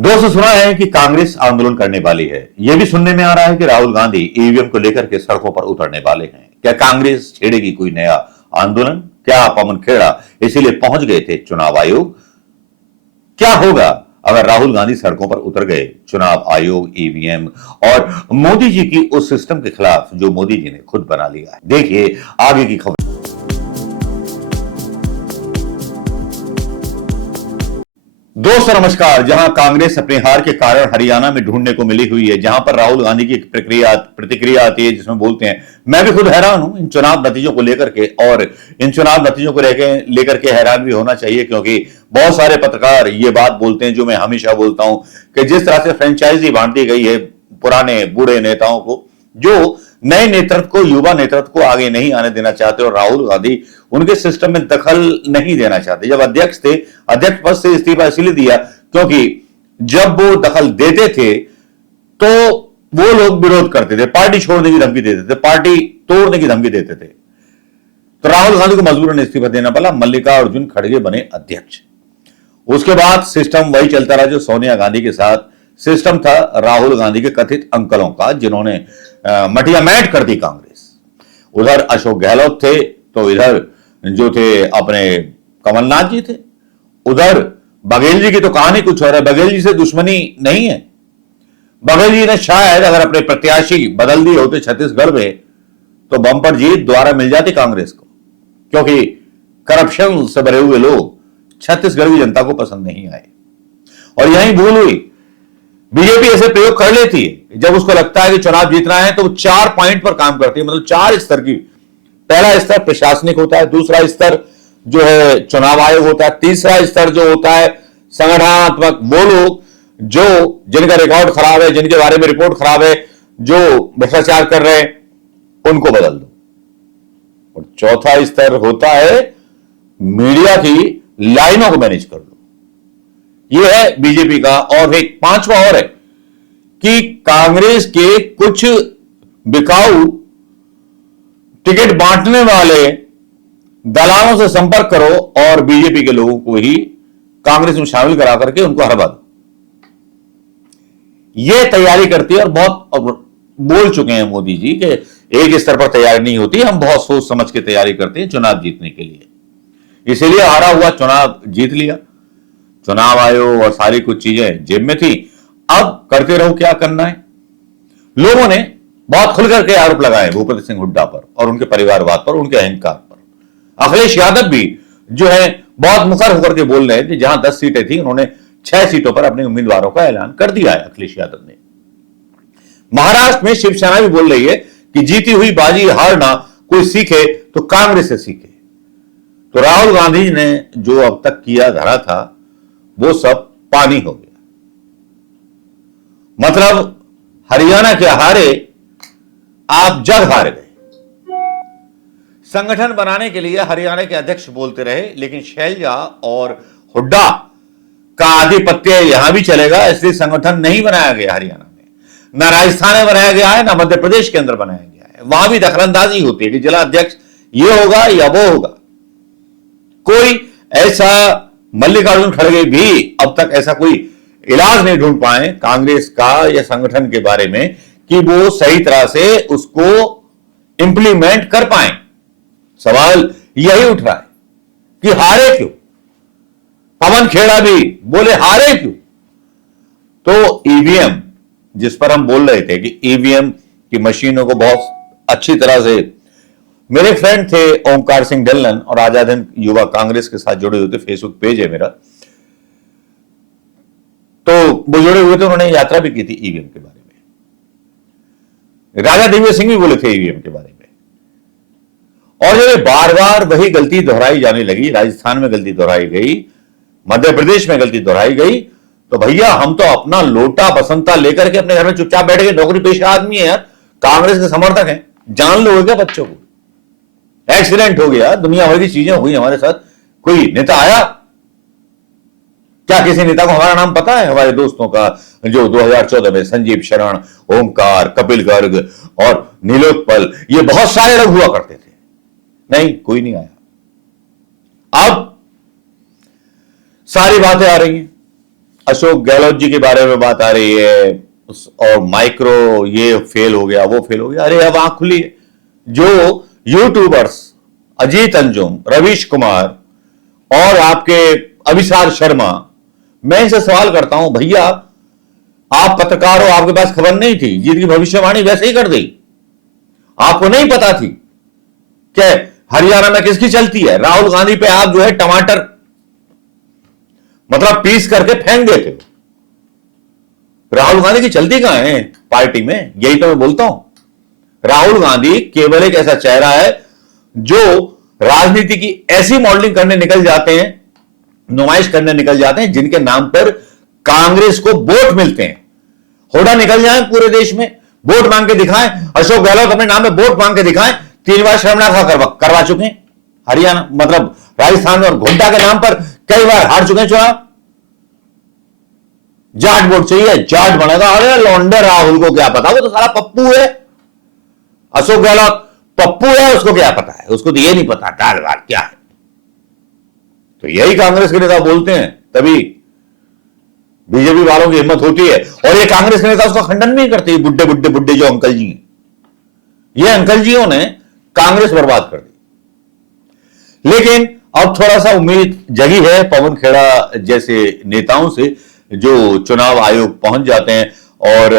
दोस्तों, सुना है कि कांग्रेस आंदोलन करने वाली है। यह भी सुनने में आ रहा है कि राहुल गांधी ईवीएम को लेकर के सड़कों पर उतरने वाले हैं। क्या कांग्रेस छेड़ेगी कोई नया आंदोलन? क्या पवन खेड़ा इसीलिए पहुंच गए थे चुनाव आयोग? क्या होगा अगर राहुल गांधी सड़कों पर उतर गए? चुनाव आयोग, ईवीएम और मोदी जी की उस सिस्टम के खिलाफ जो मोदी जी ने खुद बना लिया है। देखिए आगे की खबर। दोस्तों नमस्कार। जहां कांग्रेस अपने हार के कारण हरियाणा में ढूंढने को मिली हुई है, जहां पर राहुल गांधी की प्रतिक्रिया आती है जिसमें बोलते हैं, मैं भी खुद हैरान हूं इन चुनाव नतीजों को लेकर के, और इन चुनाव नतीजों को लेकर के हैरान भी होना चाहिए, क्योंकि बहुत सारे पत्रकार ये बात बोलते हैं जो मैं हमेशा बोलता हूं कि जिस तरह से फ्रेंचाइजी बांट दी गई है पुराने बूढ़े नेताओं को, जो नए नेतृत्व को, युवा नेतृत्व को आगे नहीं आने देना चाहते, और राहुल गांधी उनके सिस्टम में दखल नहीं देना चाहते। जब अध्यक्ष थे, अध्यक्ष पद से इस्तीफा इसलिए दिया क्योंकि जब वो दखल देते थे तो वो लोग विरोध करते थे, पार्टी छोड़ने की धमकी देते थे, पार्टी तोड़ने की धमकी देते थे। तो राहुल गांधी को मजबूरन इस्तीफा देना पड़ा। मल्लिकार्जुन खड़गे बने अध्यक्ष। उसके बाद सिस्टम वही चलता रहा जो सोनिया गांधी के साथ सिस्टम था, राहुल गांधी के कथित अंकलों का, जिन्होंने मटिया मैट कर दी कांग्रेस। उधर अशोक गहलोत थे तो इधर जो थे अपने कमलनाथ जी थे। उधर बघेल जी की तो कहानी कुछ और है। बघेल जी से दुश्मनी नहीं है। बघेल जी ने शायद अगर अपने प्रत्याशी बदल दिए होते छत्तीसगढ़ में तो बंपर जीत दोबारा मिल जाती कांग्रेस को, क्योंकि करप्शन से भरे हुए लोग छत्तीसगढ़ की जनता को पसंद नहीं आए। और यही भूल हुई। बीजेपी ऐसे प्रयोग कर लेती है जब उसको लगता है कि चुनाव जीतना है तो वो 4 पॉइंट पर काम करती है, मतलब 4 स्तर की। पहला स्तर प्रशासनिक होता है, दूसरा स्तर जो है चुनाव आयोग होता है, तीसरा स्तर जो होता है संगठनात्मक। वो लोग जो जिनका रिकॉर्ड खराब है, जिनके बारे में रिपोर्ट खराब है, जो भ्रष्टाचार कर रहे हैं, उनको बदल दो। और चौथा स्तर होता है मीडिया की लाइनों को मैनेज कर लो। यह है बीजेपी का। और एक पांचवा और है कि कांग्रेस के कुछ बिकाऊ टिकट बांटने वाले दलालों से संपर्क करो और बीजेपी के लोगों को ही कांग्रेस में शामिल करा करके उनको हरवा दो। यह तैयारी करती है। और बहुत बोल चुके हैं मोदी जी कि एक स्तर पर तैयारी नहीं होती, हम बहुत सोच समझ के तैयारी करते हैं चुनाव जीतने के लिए। इसीलिए हारा हुआ चुनाव जीत लिया। चुनाव आयोग और सारी कुछ चीजें जेब में थी। अब करते रहो क्या करना है। लोगों ने बहुत खुलकर के आरोप लगाए भूपेंद्र सिंह हुड्डा पर और उनके परिवारवाद पर, उनके अहंकार पर। अखिलेश यादव भी जो है बहुत मुखर होकर के बोल रहे हैं कि जहां 10 सीटें थी उन्होंने 6 सीटों पर अपने उम्मीदवारों का ऐलान कर दिया है अखिलेश यादव ने। महाराष्ट्र में शिवसेना भी बोल रही है कि जीती हुई बाजी हारना कोई सीखे तो कांग्रेस से सीखे। तो राहुल गांधी ने जो अब तक किया धरा था वो सब पानी हो गया। मतलब हरियाणा के हारे आप जग हार गए। संगठन बनाने के लिए हरियाणा के अध्यक्ष बोलते रहे, लेकिन शैलजा और हुड्डा का आधिपत्य यहां भी चलेगा, इसलिए संगठन नहीं बनाया गया हरियाणा में। न राजस्थान में बनाया गया है, न मध्य प्रदेश के अंदर बनाया गया है। वहां भी दखलंदाजी होती है कि जिला अध्यक्ष ये होगा या वो होगा। कोई ऐसा मल्लिकार्जुन खड़गे भी अब तक ऐसा कोई इलाज नहीं ढूंढ पाए कांग्रेस का या संगठन के बारे में कि वो सही तरह से उसको इंप्लीमेंट कर पाए। सवाल यही उठ रहा है कि हारे क्यों। पवन खेड़ा भी बोले हारे क्यों। तो ईवीएम, जिस पर हम बोल रहे थे कि ईवीएम की मशीनों को बहुत अच्छी तरह से, मेरे फ्रेंड थे ओमकार सिंह ढिल्लन और आजाद हिंद युवा कांग्रेस के साथ जुड़े हुए थे, फेसबुक पेज है मेरा, तो वो जुड़े हुए थे। उन्होंने यात्रा भी की थी ईवीएम के बारे में। राजा दिव्य सिंह भी बोले थे ईवीएम के बारे में। और जब बार बार वही गलती दोहराई जाने लगी, राजस्थान में गलती दोहराई गई, मध्य प्रदेश में गलती दोहराई गई, तो भैया हम तो अपना लोटा बसंता लेकर के अपने घर में चुपचाप बैठ के, नौकरी पेशा आदमी है यार, कांग्रेस के समर्थक हैं, जान लो क्या बच्चों को। एक्सीडेंट हो गया, दुनिया भर की चीजें हुई हमारे साथ, कोई नेता आया क्या? किसी नेता को हमारा नाम पता है? हमारे दोस्तों का जो 2014 में संजीव शरण, ओमकार, कपिल गर्ग और नीलोत्पल, ये बहुत सारे लोग हुआ करते थे। नहीं, कोई नहीं आया। अब सारी बातें आ रही हैं अशोक गहलोत जी के बारे में बात आ रही है और माइक्रो ये फेल हो गया, वो फेल हो गया। अरे अब आंख खुली है। जो यूट्यूबर्स अजीत अंजुम, रवीश कुमार और आपके अभिसार शर्मा, मैं इनसे सवाल करता हूं, भैया आप पत्रकार हो, आपके पास खबर नहीं थी? जीत की भविष्यवाणी वैसे ही कर दी। आपको नहीं पता थी कि हरियाणा में किसकी चलती है? राहुल गांधी पे आप जो है टमाटर मतलब पीस करके फेंक देते हो। राहुल गांधी की चलती कहां है पार्टी में? यही तो मैं बोलता हूं। राहुल गांधी केवल एक ऐसा चेहरा है जो राजनीति की ऐसी मॉडलिंग करने निकल जाते हैं, नुमाइश करने निकल जाते हैं, जिनके नाम पर कांग्रेस को वोट मिलते हैं। होड़ा निकल जाए पूरे देश में, वोट मांग के दिखाएं। अशोक गहलोत अपने नाम में वोट मांग के दिखाएं। 3 बार शर्मनाक करवा चुके हैं हरियाणा, मतलब राजस्थान और घुंटा के नाम पर कई बार हार चुके हैं चुनाव। जाट वोट चाहिए, जाट बनेगा। अरे लौंडे राहुल को क्या पता, वो तो सारा पप्पू है। अशोक गहलोत पप्पू है, उसको क्या पता है? उसको तो ये नहीं पता दाल वाल क्या है। तो यही कांग्रेस के नेता बोलते हैं, तभी बीजेपी वालों की हिम्मत होती है। और ये कांग्रेस के नेता उसका खंडन नहीं करते। बुड्ढे बुड्ढे बुड्ढे जो अंकल जी हैं, ये अंकल जियों ने कांग्रेस बर्बाद कर दी। लेकिन अब थोड़ा सा उम्मीद जगी है पवन खेड़ा जैसे नेताओं से, जो चुनाव आयोग पहुंच जाते हैं और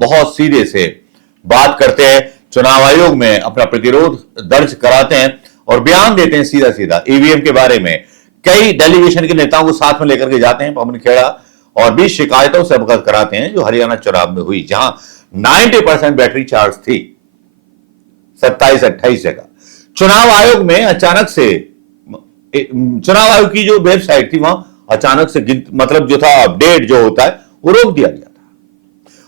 बहुत सीधे से बात करते हैं, चुनाव आयोग में अपना प्रतिरोध दर्ज कराते हैं और बयान देते हैं सीधा सीधा ईवीएम के बारे में। कई डेलीगेशन के नेताओं को साथ में लेकर के जाते हैं पवन खेड़ा और भी शिकायतों से अवगत कराते हैं जो हरियाणा चुनाव में हुई, जहां 90% बैटरी चार्ज थी 27-28 जगह। चुनाव आयोग में अचानक से, चुनाव आयोग की जो वेबसाइट थी वहां अचानक से मतलब जो था अपडेट जो होता है वो रोक दिया गया था।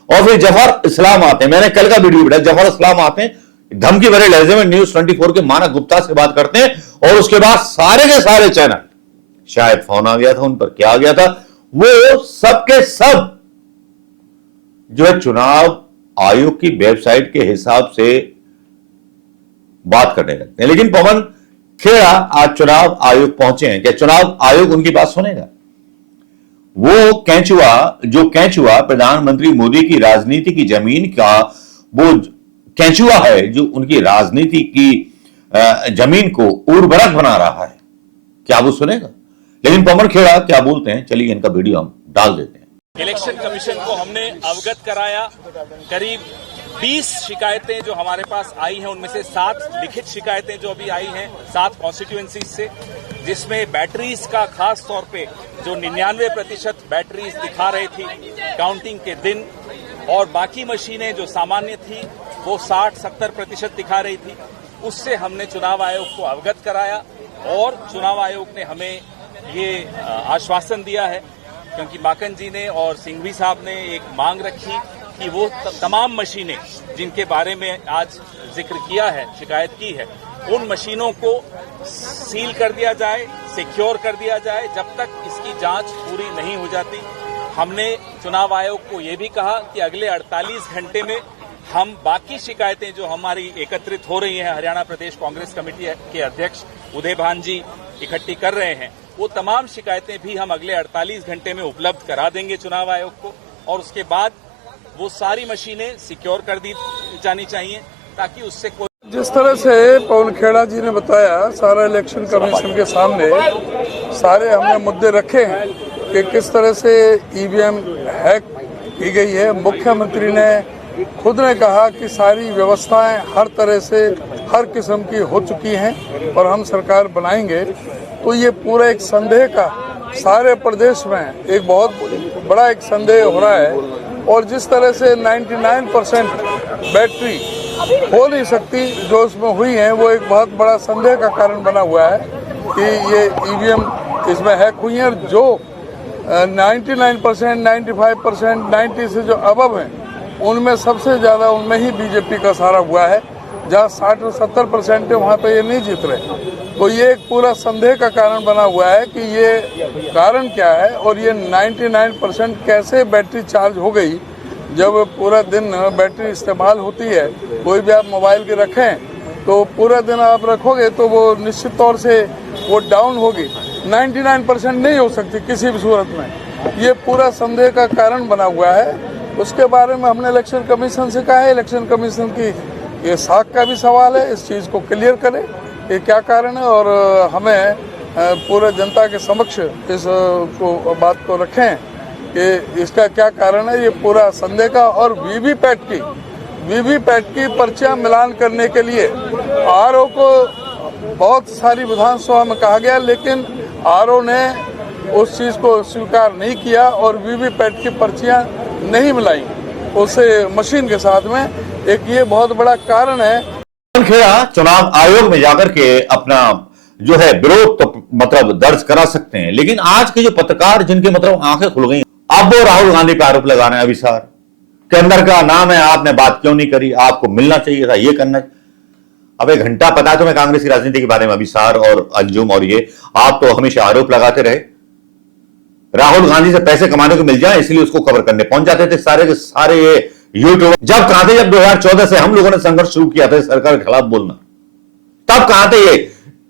और फिर जफर इस्लाम आते हैं, मैंने कल का वीडियो बताया, जफर इस्लाम आते हैं, धमकी भरे लहजे में न्यूज 24 के मानक गुप्ता से बात करते हैं और उसके बाद सारे के सारे चैनल, शायद फोन आ गया था उन पर, क्या आ गया था, वो सबके सब जो है चुनाव आयोग की वेबसाइट के हिसाब से बात करने लगते हैं। लेकिन पवन खेड़ा आज चुनाव आयोग पहुंचे हैं, क्या चुनाव आयोग उनकी बात सुनेगा? वो कैंचुआ प्रधानमंत्री मोदी की राजनीति की जमीन का वो कैंचुआ है जो उनकी राजनीति की जमीन को उर्वरक बना रहा है, क्या वो सुनेगा? लेकिन पवन खेड़ा क्या बोलते हैं, चलिए इनका वीडियो हम डाल देते हैं। इलेक्शन कमीशन को हमने अवगत कराया। करीब 20 शिकायतें जो हमारे पास आई हैं, उनमें से 7 लिखित शिकायतें जो अभी आई हैं 7 कॉन्स्टिट्यूएंसीज से, जिसमें बैटरीज का खास तौर पे जो 99% बैटरीज दिखा रही थी काउंटिंग के दिन, और बाकी मशीनें जो सामान्य थी वो 60-70% दिखा रही थी। उससे हमने चुनाव आयोग को अवगत कराया और चुनाव आयोग ने हमें ये आश्वासन दिया है, क्योंकि माकन जी ने और सिंघवी साहब ने एक मांग रखी कि वो तमाम मशीनें जिनके बारे में आज जिक्र किया है, शिकायत की है, उन मशीनों को सील कर दिया जाए, सिक्योर कर दिया जाए जब तक इसकी जांच पूरी नहीं हो जाती। हमने चुनाव आयोग को ये भी कहा कि अगले 48 घंटे में हम बाकी शिकायतें जो हमारी एकत्रित हो रही हैं, हरियाणा प्रदेश कांग्रेस कमेटी के अध्यक्ष उदय भान जी इकट्ठी कर रहे हैं, वो तमाम शिकायतें भी हम अगले 48 घंटे में उपलब्ध करा देंगे चुनाव आयोग को, और उसके बाद वो सारी मशीनें सिक्योर कर दी जानी चाहिए ताकि उससे कोई। जिस तरह से पवन खेड़ा जी ने बताया, सारा इलेक्शन कमीशन के सामने सारे हमने मुद्दे रखे हैं कि किस तरह से ईवीएम हैक की गई है। मुख्यमंत्री ने खुद ने कहा कि सारी व्यवस्थाएं हर तरह से हर किस्म की हो चुकी हैं और हम सरकार बनाएंगे। तो ये पूरा एक संदेह का सारे प्रदेश में एक बहुत बड़ा एक संदेह हो रहा है, और जिस तरह से 99% बैटरी हो नहीं सकती जो उसमें हुई है, वो एक बहुत बड़ा संदेह का कारण बना हुआ है कि ये ईवीएम इसमें हैक हुई है। और जो 99%, 95%, 90 से जो अबव हैं, उनमें सबसे ज़्यादा उनमें ही बीजेपी का सारा हुआ है। जहाँ 60 और 70% है वहाँ पे ये नहीं जीत रहे। तो ये एक पूरा संदेह का कारण बना हुआ है कि ये कारण क्या है और ये 99% कैसे बैटरी चार्ज हो गई। जब पूरा दिन बैटरी इस्तेमाल होती है, कोई भी आप मोबाइल के रखें तो पूरा दिन आप रखोगे तो वो निश्चित तौर से वो डाउन होगी। 99% नहीं हो सकती किसी भी सूरत में। ये पूरा संदेह का कारण बना हुआ है। उसके बारे में हमने इलेक्शन कमीशन से कहा है, इलेक्शन कमीशन की ये साख का भी सवाल है, इस चीज़ को क्लियर करें ये क्या कारण है, और हमें पूरे जनता के समक्ष इस बात को रखें कि इसका क्या कारण है। ये पूरा संदेह का, और वीवीपैट की पर्चियां मिलान करने के लिए आरओ को बहुत सारी विधानसभा में कहा गया, लेकिन आरओ ने उस चीज़ को स्वीकार नहीं किया और वीवीपैट की पर्चियां नहीं मिलाई उस मशीन के साथ में। एक ये बहुत बड़ा कारण है। खेड़ा चुनाव आयोग में जाकर के अपना जो है विरोध तो मतलब दर्ज करा सकते हैं, लेकिन आज के जो पत्रकार जिनके मतलब आंखें खुल गई, अब वो राहुल गांधी पे आरोप लगा रहे हैं अभिसार के अंदर का नाम है, आपने बात क्यों नहीं करी, आपको मिलना चाहिए था, ये करना। अब एक घंटा पता है तुम्हें कांग्रेस की राजनीति के बारे में, अभिसार और अंजुम और ये, आप तो हमेशा आरोप लगाते रहे। राहुल गांधी से पैसे कमाने को मिल जाए इसलिए उसको कवर करने पहुंच जाते थे सारे के सारे ये यूट्यूबर। जब कहां थे, जब 2014 से हम लोगों ने संघर्ष शुरू किया था सरकार के खिलाफ बोलना, तब कहां थे ये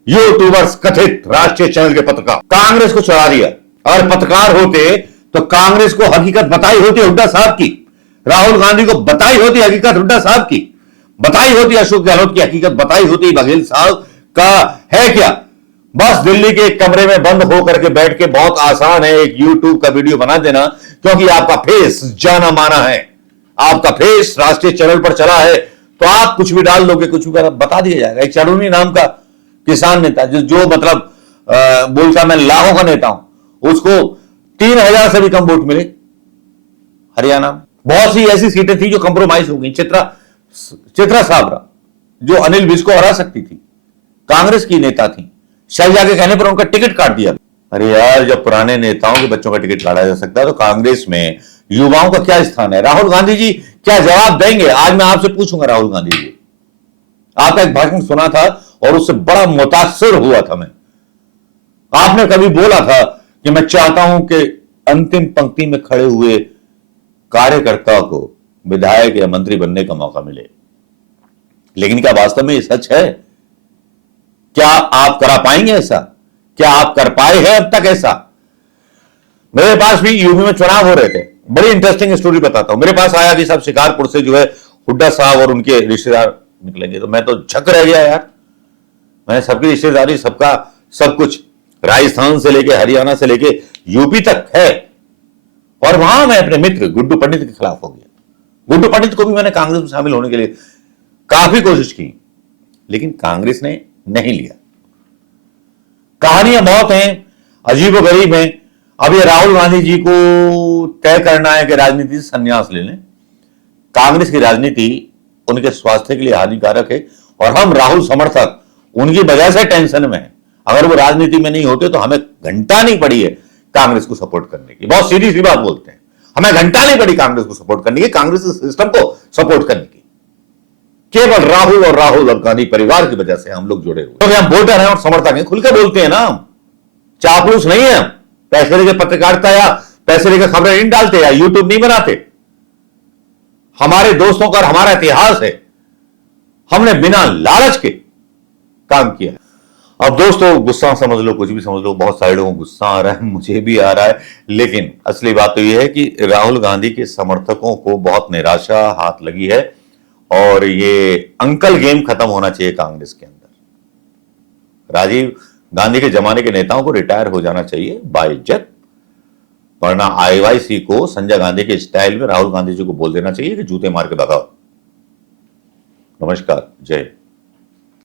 यूट्यूबर्स, कथित राष्ट्रीय चैनल के पत्रकार? कांग्रेस को चढ़ा दिया, और पत्रकार होते तो कांग्रेस को हकीकत बताई होती हुड्डा साहब की, राहुल गांधी को बताई होती हकीकत हुड्डा साहब की, बताई होती अशोक गहलोत की हकीकत, बताई होती बघेल साहब का है क्या। बस दिल्ली के एक कमरे में बंद होकर के बैठ के, बहुत आसान है एक यूट्यूब का वीडियो बना देना, क्योंकि आपका फेस जाना माना है, आपका फेस राष्ट्रीय चैनल पर चला है, तो आप कुछ भी डाल दोगे, कुछ भी बता दिया जाएगा। एक चढ़ूनी नाम का किसान नेता जो मतलब बोलता मैं लाखों का नेता हूं, उसको 3000 से भी कम वोट मिले हरियाणा में। बहुत सी ऐसी सीटें थी जो कंप्रोमाइज हो गई। चित्रा साबरा जो अनिल विज को हरा सकती थी, कांग्रेस की नेता थी, शैलजा के कहने पर उनका टिकट काट दिया। अरे यार, जब पुराने नेताओं के बच्चों का टिकट काटा जा सकता है तो कांग्रेस में युवाओं का क्या स्थान है? राहुल गांधी जी क्या जवाब देंगे? आज मैं आपसे पूछूंगा, राहुल गांधी जी, आपका एक भाषण सुना था और उससे बड़ा मुतासिर हुआ था मैं। आपने कभी बोला था कि मैं चाहता हूं कि अंतिम पंक्ति में खड़े हुए कार्यकर्ता को विधायक या मंत्री बनने का मौका मिले, लेकिन क्या वास्तव में ये सच है? क्या आप करा पाएंगे ऐसा? क्या आप कर पाए हैं अब तक ऐसा? मेरे पास भी यूपी में चुनाव हो रहे थे, बड़ी इंटरेस्टिंग स्टोरी बताता हूं। मेरे पास आया कि सब शिकारपुर से जो है हुड्डा साहब और उनके रिश्तेदार निकलेंगे, तो मैं तो झक रह गया यार। मैंने सबकी रिश्तेदारी, सबका सब कुछ, राजस्थान से लेके हरियाणा से लेके यूपी तक है, और वहां मैं अपने मित्र गुड्डू पंडित के खिलाफ हो गया। गुड्डू पंडित को भी मैंने कांग्रेस में शामिल होने के लिए काफी कोशिश की, लेकिन कांग्रेस ने नहीं लिया। कहानियां बहुत हैं, अजीबोगरीब हैं। अब ये राहुल गांधी जी को तय करना है कि राजनीति से संन्यास ले लें। कांग्रेस की राजनीति उनके स्वास्थ्य के लिए हानिकारक है, और हम राहुल समर्थक उनकी वजह से टेंशन में हैं। अगर वो राजनीति में नहीं होते तो हमें घंटा नहीं पड़ी है कांग्रेस को सपोर्ट करने की। बहुत सीधी सी बात बोलते हैं, हमें घंटा नहीं पड़ी कांग्रेस को सपोर्ट करने की, कांग्रेस सिस्टम को सपोर्ट करने की। केवल राहुल और गांधी परिवार की वजह से हम लोग जुड़े हुए, क्योंकि हम वोटर हैं और समर्थक हैं। खुल के बोलते हैं ना, हम चापलूस नहीं है, हम पैसे लेकर पत्रकारिता या पैसे लेकर खबरें नहीं डालते या यूट्यूब नहीं बनाते। हमारे दोस्तों का और हमारा इतिहास है, हमने बिना लालच के काम किया। अब दोस्तों, गुस्सा समझ लो, कुछ भी समझ लो, बहुत सारे लोगों को गुस्सा आ रहा है, मुझे भी आ रहा है, लेकिन असली बात तो यह है कि राहुल गांधी के समर्थकों को बहुत निराशा हाथ लगी है, और ये अंकल गेम खत्म होना चाहिए कांग्रेस के अंदर। राजीव गांधी के जमाने के नेताओं को रिटायर हो जाना चाहिए बाइज्जत, वरना आईवाईसी को संजय गांधी के स्टाइल में राहुल गांधी जी को बोल देना चाहिए कि जूते मार के भगाओ। नमस्कार, जय।